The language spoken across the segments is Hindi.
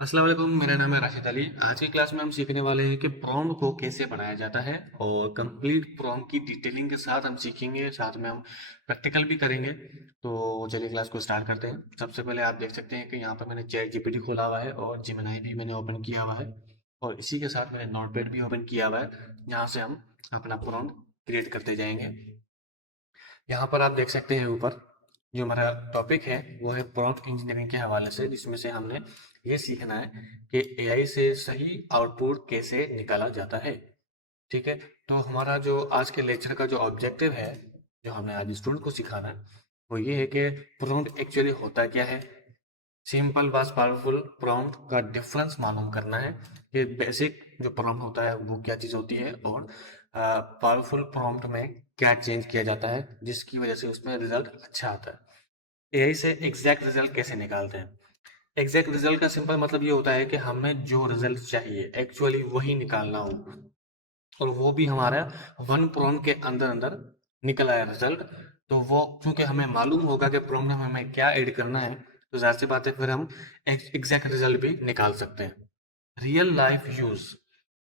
अस्सलाम वालेकुम, मेरा नाम है राशिद अली। आज की क्लास में हम सीखने वाले हैं कि प्रॉम्प्ट को कैसे बनाया जाता है और कंप्लीट प्रॉम्प्ट की डिटेलिंग के साथ हम सीखेंगे। साथ में हम प्रैक्टिकल भी करेंगे। तो चलिए क्लास को स्टार्ट करते हैं। सबसे पहले आप देख सकते हैं कि यहाँ पर मैंने चैट जीपीटी खोला हुआ है और जिमिनाई भी मैंने ओपन किया हुआ है और इसी के साथ मैंने नोटपैड भी ओपन किया हुआ है। यहाँ से हम अपना प्रॉम्प्ट क्रिएट करते जाएंगे। यहाँ पर आप देख सकते हैं ऊपर जो हमारा टॉपिक है वो है प्रॉम्प्ट इंजीनियरिंग के हवाले से, जिसमें से हमने ये सीखना है कि एआई से सही आउटपुट कैसे निकाला जाता है। ठीक है। तो हमारा जो आज के लेक्चर का जो ऑब्जेक्टिव है, जो हमें आज स्टूडेंट को सिखाना है, वो ये है कि प्रॉम्प्ट एक्चुअली होता क्या है, सिंपल बस पावरफुल प्रॉम्प्ट का डिफरेंस मालूम करना है कि बेसिक जो प्रॉम्प्ट होता है वो क्या चीज़ होती है और पावरफुल प्रॉम्प्ट में क्या चेंज किया जाता है जिसकी वजह से उसमें रिजल्ट अच्छा आता है। एआई से एग्जैक्ट रिजल्ट कैसे निकालते हैं। एग्जैक्ट रिजल्ट का सिंपल मतलब ये होता है कि हमें जो रिजल्ट चाहिए एक्चुअली वही निकालना हो और वो भी हमारा वन प्रॉम्प्ट के अंदर अंदर निकल आया रिजल्ट। तो वो चूंकि हमें मालूम होगा कि प्रॉम्प्ट में हमें क्या ऐड करना है, तो जाहिर सी बात है फिर हम एग्जैक्ट रिजल्ट भी निकाल सकते हैं। Real life use.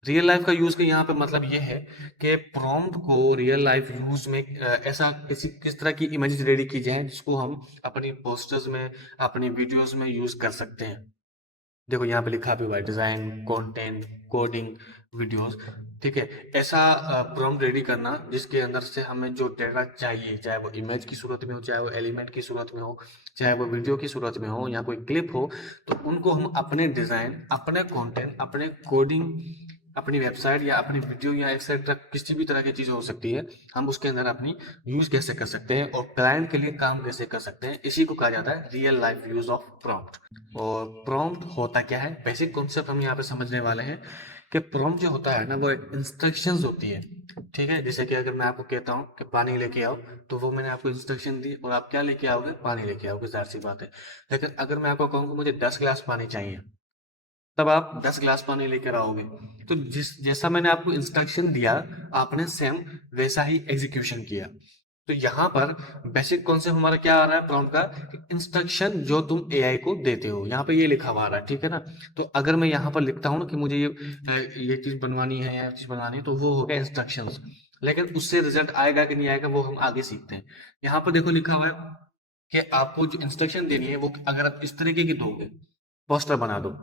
Real life का यूज का यहाँ पे मतलब ये है कि प्रॉम्प्ट को रियल लाइफ यूज में ऐसा किस तरह की इमेजेस रेडी की जाए जिसको हम अपनी पोस्टर्स में, अपनी वीडियोस में यूज कर सकते हैं। देखो यहाँ पे लिखा भी हुआ है डिजाइन, कंटेंट, कोडिंग, वीडियोस। ठीक है। ऐसा प्रॉम्प्ट रेडी करना जिसके अंदर से हमें जो डेटा चाहिए, चाहे वो इमेज की सूरत में हो, चाहे वो एलिमेंट की सूरत में हो, चाहे वो वीडियो की सूरत में हो या कोई क्लिप हो, तो उनको हम अपने डिजाइन, अपने कंटेंट, अपने कोडिंग, अपनी वेबसाइट या अपनी वीडियो या एक्सेट्रा किसी भी तरह की चीज हो सकती है, हम उसके अंदर अपनी यूज कैसे कर सकते हैं और क्लाइंट के लिए काम कैसे कर सकते हैं, इसी को कहा जाता है real life use of prompt. और प्रॉम्प्ट होता क्या है, बेसिक कॉन्सेप्ट हम यहाँ पे समझने वाले हैं कि प्रॉम्प्ट जो होता है ना वो एक इंस्ट्रक्शंस होती है। ठीक है। जैसे कि अगर मैं आपको कहता हूँ कि पानी लेके आओ, तो वो मैंने आपको इंस्ट्रक्शन दी और आप क्या लेके आओगे, पानी लेके आओगे, जाहिर सी बात है। लेकिन अगर मैं आपको कहूँ कि मुझे 10 गिलास पानी चाहिए, तब आप 10 गिलास पानी लेकर आओगे। तो जिस जैसा मैंने आपको इंस्ट्रक्शन दिया, आपने सेम वैसा ही एग्जीक्यूशन किया। तो यहाँ पर बेसिक कॉन्सेप्ट हमारा क्या आ रहा है प्रॉम्प्ट का, कि इंस्ट्रक्शन जो तुम एआई को देते हो, यहाँ पे ये लिखा हुआ आ रहा है। ठीक है ना। तो अगर मैं यहाँ पर लिखता हूँ ना कि मुझे ये चीज बनवानी है या चीज बनानी है, तो वो हो गया इंस्ट्रक्शंस। लेकिन उससे रिजल्ट आएगा कि नहीं आएगा वो हम आगे सीखते हैं। यहाँ पर देखो लिखा हुआ है कि आपको जो इंस्ट्रक्शन देनी है वो अगर आप इस तरीके की दोगे, पोस्टर बना दो,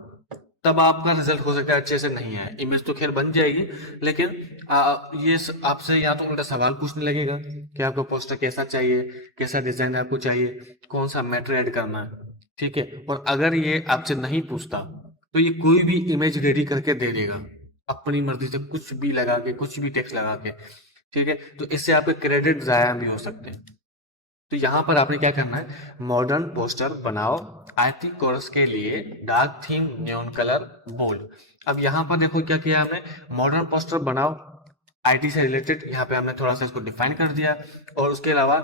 तब आपका रिजल्ट हो सकता है अच्छे से नहीं आए। इमेज तो खैर बन जाएगी, लेकिन आपसे या तो उल्टा सवाल पूछने लगेगा कि आपको पोस्टर कैसा चाहिए, कैसा डिजाइन आपको चाहिए, कौन सा मैटर ऐड करना है। ठीक है। और अगर ये आपसे नहीं पूछता तो ये कोई भी इमेज रेडी करके दे देगा अपनी मर्जी से, कुछ भी लगा के, कुछ भी टेक्स्ट लगा के। ठीक है। तो इससे आपके क्रेडिट जाया भी हो सकते हैं। तो यहाँ पर आपने क्या करना है, मॉडर्न पोस्टर बनाओ आईटी कोर्स के लिए, dark theme, neon colour, bold. अब यहाँ पर देखो क्या किया हमने, मॉडर्न पोस्टर बनाओ आईटी से रिलेटेड, यहाँ पे हमने थोड़ा सा इसको डिफाइन कर दिया। और उसके अलावा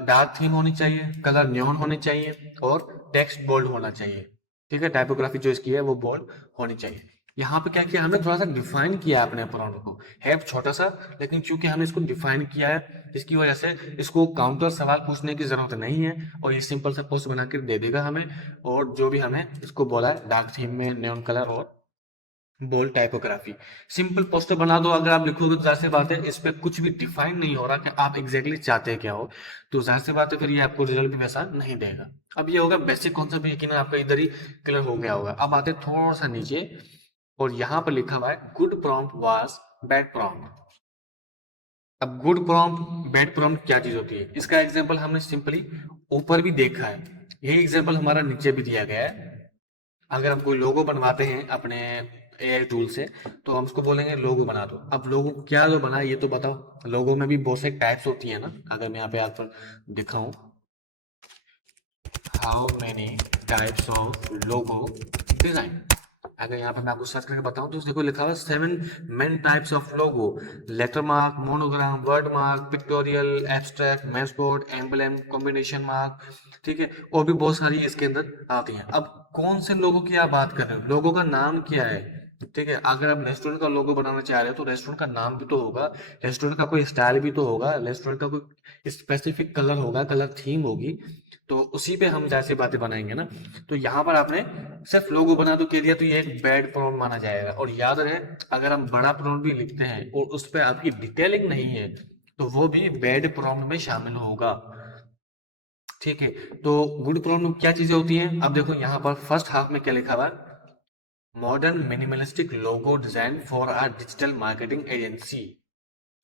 डार्क थीम होनी चाहिए, कलर न्योन होने चाहिए और टेक्स्ट बोल्ड होना चाहिए। ठीक है। टाइपोग्राफी जो इसकी है वो बोल्ड होनी चाहिए। यहाँ पे क्या किया हमने, थोड़ा सा डिफाइन किया अपने प्रॉम्प्ट को, है छोटा सा, लेकिन चूंकि हमने इसको डिफाइन किया है इसकी वजह से इसको काउंटर सवाल पूछने की जरूरत नहीं है और ये सिंपल सा पोस्ट बना कर दे देगा हमें। और जो भी हमें इसको बोला है डार्क थीम में, नेओन कलर और बोल्ड टाइपोग्राफी, सिंपल पोस्टर बना दो। अगर आप लिखोगे तो जाहिर सी बात है इस पे कुछ भी डिफाइन नहीं हो रहा कि आप एग्जैक्टली चाहते क्या हो, तो जाहिर सी बात है फिर ये आपको रिजल्ट भी वैसा नहीं देगा। अब ये होगा बेसिक कॉन्सेप्ट, यकीन आपका इधर ही क्लियर हो गया होगा। अब आते थोड़ा सा नीचे और यहाँ पर लिखा हुआ है good prompt was bad prompt. अब गुड प्रॉम्प्ट, बैड प्रॉम्प्ट क्या चीज होती है, इसका एग्जांपल हमने सिंपली ऊपर भी देखा है, यही एग्जांपल हमारा नीचे भी दिया गया है। अगर हम कोई लोगो बनवाते हैं अपने एआई टूल से, तो हम उसको बोलेंगे लोगो बना दो। अब लोगो क्या जो बना ये तो बताओ। लोगो में भी बहुत से टाइप्स होती है ना। अगर मैं यहाँ पे आपको दिखाऊं, how many types of logo design, अगर यहाँ पे मैं आपको सर्च करके बताऊं तो देखो लिखा हुआ है 7 main types of logo, letter mark, monogram, word mark, pictorial, abstract, mascot, emblem, combination mark. ठीक है। और भी बहुत सारी इसके अंदर आती हैं। अब कौन से लोगों की आप बात कर रहे हो, लोगों का नाम क्या है। ठीक है, अगर आप रेस्टोरेंट का लोगो बनाना चाह रहे हो तो रेस्टोरेंट का नाम भी तो होगा, रेस्टोरेंट का कोई स्टाइल भी तो होगा, रेस्टोरेंट का कोई स्पेसिफिक कलर होगा, कलर थीम होगी, तो उसी पे हम जैसे बातें बनाएंगे ना। तो यहाँ पर आपने सिर्फ लोगो बना दो कह दिया तो ये एक बैड प्रॉम्प्ट माना जाएगा। और याद रहे, अगर हम बड़ा प्रॉम्प्ट भी लिखते हैं और उस पर आपकी डिटेलिंग नहीं है तो वो भी बैड प्रॉम्प्ट में शामिल होगा। ठीक है, तो गुड प्रॉम्प्ट में क्या चीजें होती हैं, अब देखो यहाँ पर फर्स्ट हाफ में क्या लिखा हुआ है, modern minimalistic logo design for our digital marketing agency.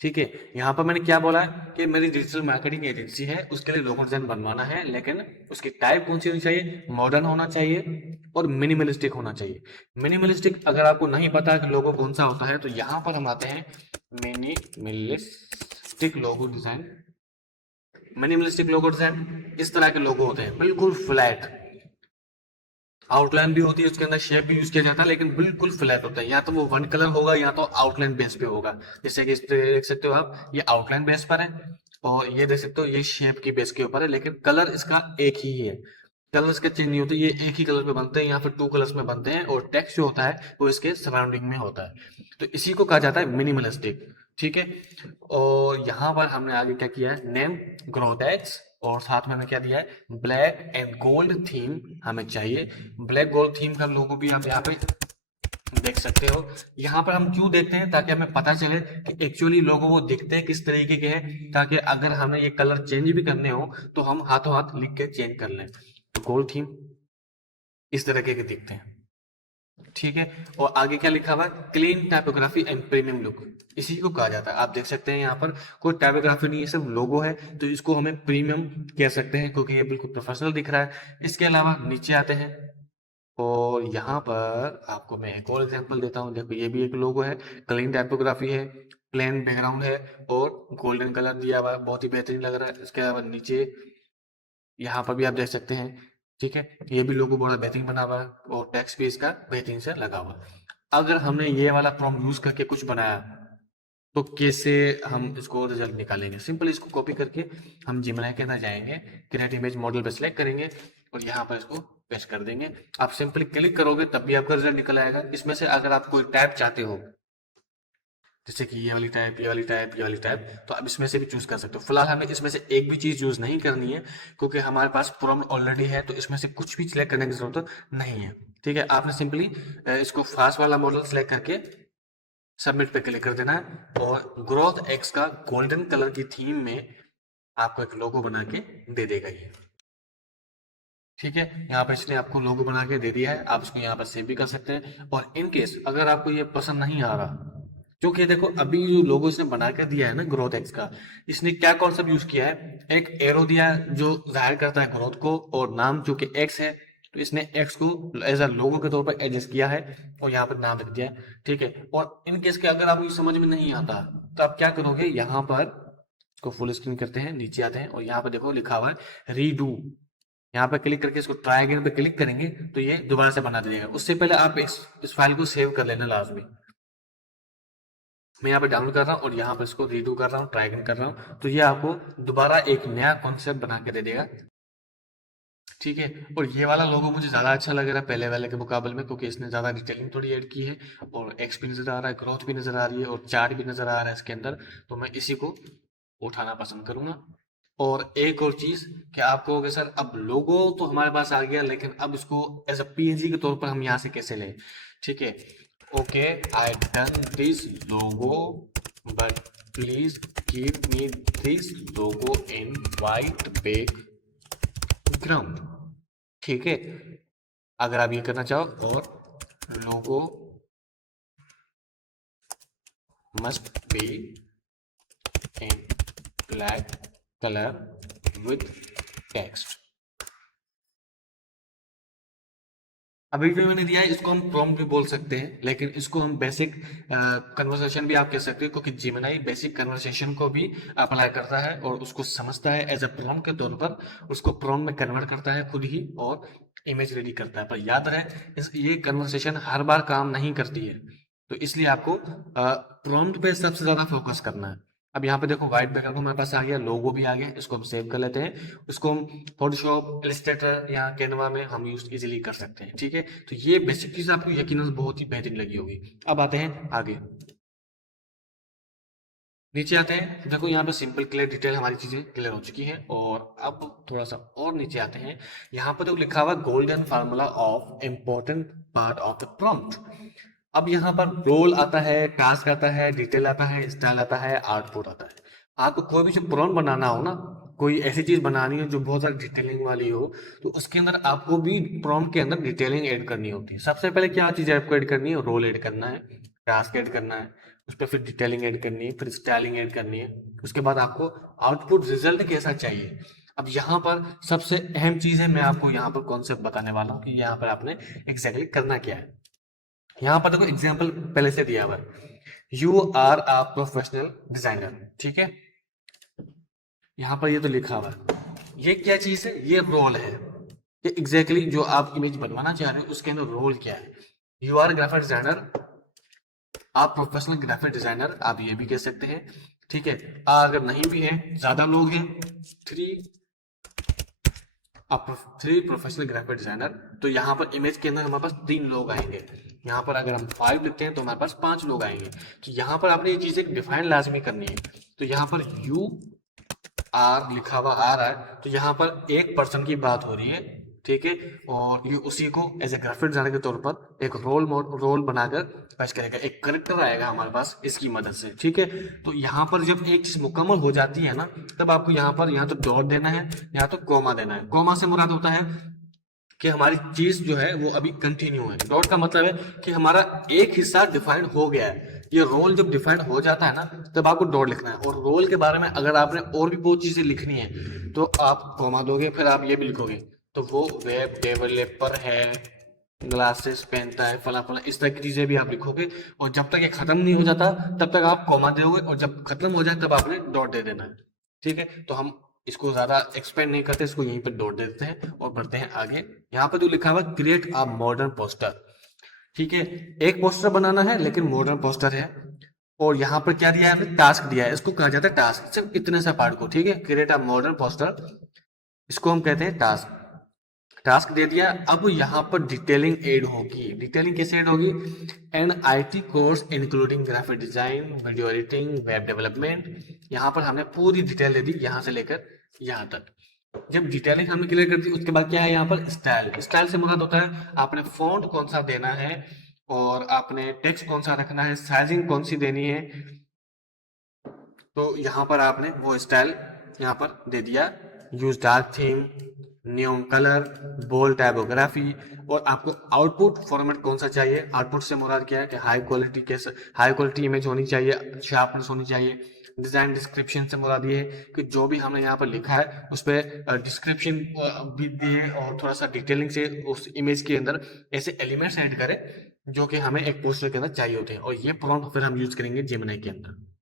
ठीक है, यहाँ पर मैंने क्या बोला है कि मेरी डिजिटल मार्केटिंग एजेंसी है, उसके लिए लोगो डिजाइन बनवाना है, लेकिन उसकी टाइप कौन सी होनी चाहिए, मॉडर्न होना चाहिए और मिनिमलिस्टिक होना चाहिए। मिनिमलिस्टिक अगर आपको नहीं पता कि लोगो कौन सा होता है तो यहाँ पर हम आते हैं minimalistic logo design. Minimalistic logo design इस तरह के लोगो होते हैं, बिल्कुल फ्लैट, आउटलाइन भी होती है उसके अंदर, शेप भी यूज किया जाता है, लेकिन बिल्कुल फ्लैट होता है, या तो वो वन कलर होगा या तो आउटलाइन बेस पे होगा। जैसे कि इस पे देख सकते हो आप, ये आउटलाइन बेस पर है और ये देख सकते हो ये शेप की बेस के ऊपर है, लेकिन कलर इसका एक ही है, कलर इसका चेंज नहीं होते, ये एक ही कलर पे बनते हैं या फिर टू कलर्स में बनते हैं, और टेक्स्ट जो होता है वो इसके सराउंडिंग में होता है, तो इसी को कहा जाता है मिनिमलिस्टिक। ठीक है, और यहाँ पर हमने आगे क्या किया है, नेम ग्रोटेक्स, और साथ में हमें क्या दिया है, ब्लैक एंड गोल्ड थीम हमें चाहिए। ब्लैक गोल्ड थीम का लोगो भी आप यहाँ पे देख सकते हो। यहाँ पर हम क्यों देखते हैं, ताकि हमें पता चले कि एक्चुअली लोगो वो दिखते हैं किस तरीके के हैं, ताकि अगर हमें ये कलर चेंज भी करने हो तो हम हाथों हाथ लिख के चेंज कर लें। तो गोल्ड थीम इस तरीके के दिखते हैं। ठीक है, और आगे क्या लिखा हुआ है, clean typography and premium look, इसी को कहा जाता है। आप देख सकते हैं यहाँ पर कोई टाइपोग्राफी नहीं है, सिर्फ लोगो है, तो इसको हमें प्रीमियम कह सकते हैं क्योंकि ये बिल्कुल प्रोफेशनल दिख रहा है। इसके अलावा नीचे आते हैं और यहाँ पर आपको मैं एक और एग्जांपल देता हूँ। देखो ये भी एक लोगो है, क्लीन टाइपोग्राफी है, प्लेन बैकग्राउंड है और गोल्डन कलर दिया हुआ है, बहुत ही बेहतरीन लग रहा है। इसके अलावा नीचे यहाँ पर भी आप देख सकते हैं। ठीक है, ये भी लोगो बड़ा बेहतरीन बना हुआ है और टेक्स्ट भी इसका बेहतरीन से लगा हुआ है। अगर हमने ये वाला प्रॉम्प्ट यूज करके कुछ बनाया तो कैसे हम इसको रिजल्ट निकालेंगे, सिंपल इसको कॉपी करके हम जिमनाई के अंदर जाएंगे, क्रिएट इमेज मॉडल पे सिलेक्ट करेंगे और यहाँ पर इसको पेस्ट कर देंगे। आप सिंपली क्लिक करोगे तब भी आपका रिजल्ट निकल आएगा। इसमें से अगर आप कोई टैब चाहते हो, जैसे कि ये वाली टाइप, ये वाली टाइप, ये वाली टाइप, तो आप इसमें से भी चूज कर सकते हो। फिलहाल हमें इसमें से एक भी चीज यूज नहीं करनी है क्योंकि हमारे पास प्रॉम्प्ट ऑलरेडी है, तो इसमें से कुछ भी सिलेक्ट करने की जरूरत नहीं है। ठीक है, आपने सिंपली इसको फास्ट वाला मॉडल सिलेक्ट करके सबमिट पे क्लिक कर देना है और ग्रोथ एक्स का गोल्डन कलर की थीम में आपको एक लोगो बना के दे देगा ये। ठीक है, यहाँ पर इसने आपको लोगो बना के दे दिया है, आप इसको यहाँ पर सेव भी कर सकते हैं। और इन केस अगर आपको ये पसंद नहीं आ रहा, क्योंकि देखो अभी जो लोगो इसने बना के दिया है ना ग्रोथ एक्स का, इसने क्या कॉन्सेप्ट यूज किया है, एक एरो दिया है जो जाहिर करता है ग्रोथ को, और नाम जो कि एक्स है तो इसने एक्स को एज अ लोगो के तौर पर एडजस्ट किया है और यहाँ पर नाम लिख दिया है। ठीक है, और इन केस के अगर आपको समझ में नहीं आता तो आप क्या करोगे, यहाँ पर इसको फुल स्क्रीन करते हैं, नीचे आते हैं और यहाँ पर देखो लिखा हुआ है रीडू, यहाँ पे क्लिक करके इसको ट्राई अगेन पे क्लिक करेंगे तो ये दोबारा से बना देगा। उससे पहले आप इस फाइल को सेव कर लेना लाजमी। मैं यहाँ पे डाउनलोड कर रहा हूँ और यहाँ पर इसको रीडू कर रहा हूँ, ट्राई अगेन कर रहा हूँ, तो ये आपको दोबारा एक नया कॉन्सेप्ट बना के दे देगा। ठीक है, और ये वाला लोगो मुझे ज़्यादा अच्छा लग रहा है पहले वाले के मुकाबले में, क्योंकि इसने ज़्यादा डिटेलिंग थोड़ी ऐड की है और एक्स भी नज़र आ रहा है, ग्रोथ भी नज़र आ रही है और चार्ट भी नज़र आ रहा है इसके अंदर, तो मैं इसी को उठाना पसंद करूंगा। और एक और चीज़ कि आप कहोगे सर अब लोगो तो हमारे पास आ गया, लेकिन अब इसको एज अ पीएनजी के तौर पर हम यहाँ से कैसे लें। ठीक है, okay, I done this logo but please give me this logo in white background. ठीक है, अगर आप ये करना चाहो, और logo must be in black colour with text. अभी जो मैंने दिया है इसको हम प्रॉम्प्ट भी बोल सकते हैं, लेकिन इसको हम बेसिक कन्वर्सेशन भी आप कह सकते हो, क्योंकि जिमिनाई बेसिक कन्वर्सेशन को भी अप्लाई करता है और उसको समझता है एज अ प्रॉम्प्ट के तौर पर, उसको प्रॉम्प्ट में कन्वर्ट करता है खुद ही और इमेज रेडी करता है। पर याद रहे ये कन्वर्सेशन हर बार काम नहीं करती है, तो इसलिए आपको प्रॉम्प्ट पे सबसे ज्यादा फोकस करना है। अब यहाँ पे देखो व्हाइट बैकग्राउंड हमारे पास आ गया, लोगो भी आ गया, इसको हम सेव कर लेते हैं। इसको हम फोटोशॉप, इलस्ट्रेटर या कैनवा में हम यूज इजीली कर सकते हैं। ठीक है, तो ये बेसिक चीज आपको यकीनन बहुत ही बेहतरीन लगी होगी। अब आते हैं आगे, नीचे आते हैं। देखो यहाँ पे सिंपल क्लियर डिटेल हमारी चीजें क्लियर हो चुकी हैं। और अब थोड़ा सा और नीचे आते हैं। यहाँ पर तो लिखा हुआ golden formula of important part of the prompt. अब यहाँ पर रोल आता है, टास्क आता है, डिटेल आता है, स्टाइल आता है, आउटपुट आता है। आपको कोई भी जो प्रॉम्प्ट बनाना हो ना, कोई ऐसी चीज बनानी है जो बहुत सारी डिटेलिंग वाली हो, तो उसके अंदर आपको भी प्रॉम्प्ट के अंदर डिटेलिंग ऐड करनी होती है। सबसे पहले क्या चीज आपको ऐड करनी है? रोल ऐड करना है, टास्क ऐड करना है, उस पर फिर डिटेलिंग ऐड करनी है, फिर स्टाइलिंग ऐड करनी है। उसके बाद आपको आउटपुट रिजल्ट कैसा चाहिए। अब यहाँ पर सबसे अहम चीज है, मैं आपको यहाँ पर कॉन्सेप्ट बताने वाला हूँ कि यहाँ पर आपने एग्जैक्टली करना क्या है। यहाँ पर देखो एग्जाम्पल पहले से दिया हुआ है, you are a professional designer. ठीक है, यहाँ पर ये तो लिखा हुआ है। ये क्या चीज है? ये रोल है। ये एग्जैक्टली जो आप इमेज बनवाना चाह रहे हो उसके अंदर रोल क्या है। यू आर ग्राफिक डिजाइनर, आप प्रोफेशनल ग्राफिक डिजाइनर, आप ये भी कह सकते हैं। ठीक है, अगर नहीं भी है, ज्यादा लोग हैं, थ्री आप थ्री प्रोफेशनल ग्राफिक डिजाइनर, तो यहाँ पर इमेज के अंदर हमारे पास 3 लोग आएंगे। यहाँ पर अगर हम 5 लिखते हैं तो हमारे पास 5 लोग आएंगे। तो यहाँ पर आपने ये चीज एक डिफाइन लाजमी करनी है। तो यहाँ पर यू आर लिखा हुआ आ रहा है, तो यहाँ पर एक पर्सन की बात हो रही है। ठीक है, और ये उसी को एज ए ग्राफिक डिजाइनर के तौर पर एक रोल बनाकर पेश करेगा, एक करेक्टर आएगा हमारे पास इसकी मदद से। ठीक है, तो यहाँ पर जब एक चीज मुकम्मल हो जाती है ना, तब आपको यहाँ पर यहाँ तो डॉट देना है, यहाँ तो कॉमा देना है। कॉमा से मुराद होता है कि हमारी चीज जो है वो अभी कंटिन्यू है। डॉट का मतलब है कि हमारा एक हिस्सा डिफाइंड हो गया है। ये रोल जब डिफाइंड हो जाता है ना, तब आपको डॉट लिखना है। और रोल के बारे में अगर आपने और भी बहुत चीजें लिखनी है तो आप कॉमा दोगे, फिर आप ये भी लिखोगे। तो वो वेब डेवलपर है, ग्लासेस पहनता है, फला फला, इस तरह की चीजें भी आप लिखोगे। और जब तक ये खत्म नहीं हो जाता तब तक आप कॉमा दोगे, और जब खत्म हो जाए तब आपने डॉट दे देना है। ठीक है, तो हम इसको ज्यादा एक्सपेंड नहीं करते, इसको यहीं पर डॉट दे देते हैं और बढ़ते हैं आगे। यहाँ पर जो लिखा हुआ क्रिएट अ मॉडर्न पोस्टर। ठीक है, एक पोस्टर बनाना है लेकिन मॉडर्न पोस्टर है। और यहाँ पर क्या दिया है? टास्क दिया है, इसको कहा जाता है टास्क, सिर्फ इतने सा पार्ट को। ठीक है, क्रिएट अ मॉडर्न पोस्टर, इसको हम कहते हैं टास्क। टास्क दे दिया। अब यहाँ पर डिटेलिंग ऐड होगी। डिटेलिंग कैसे ऐड होगी? An IT course including graphic design, video editing, web development. यहाँ पर हमने पूरी डिटेल दे दी, यहाँ से लेकर यहाँ तक। जब डिटेलिंग हमने क्लियर कर दी, उसके बाद क्या है यहाँ पर? स्टाइल। स्टाइल से मुराद होता है आपने फॉन्ट कौन सा देना है, और आपने टेक्स्ट कौन सा रखना है, साइजिंग कौन सी देनी है। तो यहाँ पर आपने वो स्टाइल यहाँ पर दे दिया। Use dark theme, new colour, bold typography. और आपको आउटपुट फॉर्मेट कौन सा चाहिए? आउटपुट से मुराद क्या है कि हाई क्वालिटी, कैसे हाई क्वालिटी इमेज होनी चाहिए, शार्पनेस होनी चाहिए। डिजाइन डिस्क्रिप्शन से मुराद ये है कि जो भी हमने यहाँ पर लिखा है उस पर डिस्क्रिप्शन भी दिए, और थोड़ा सा डिटेलिंग से उस इमेज के अंदर ऐसे एलिमेंट्स ऐड करें जो कि हमें एक पोस्टर के अंदर चाहिए होते हैं। और ये प्रॉम्प्ट फिर हम यूज करेंगे जेमिनी के अंदर।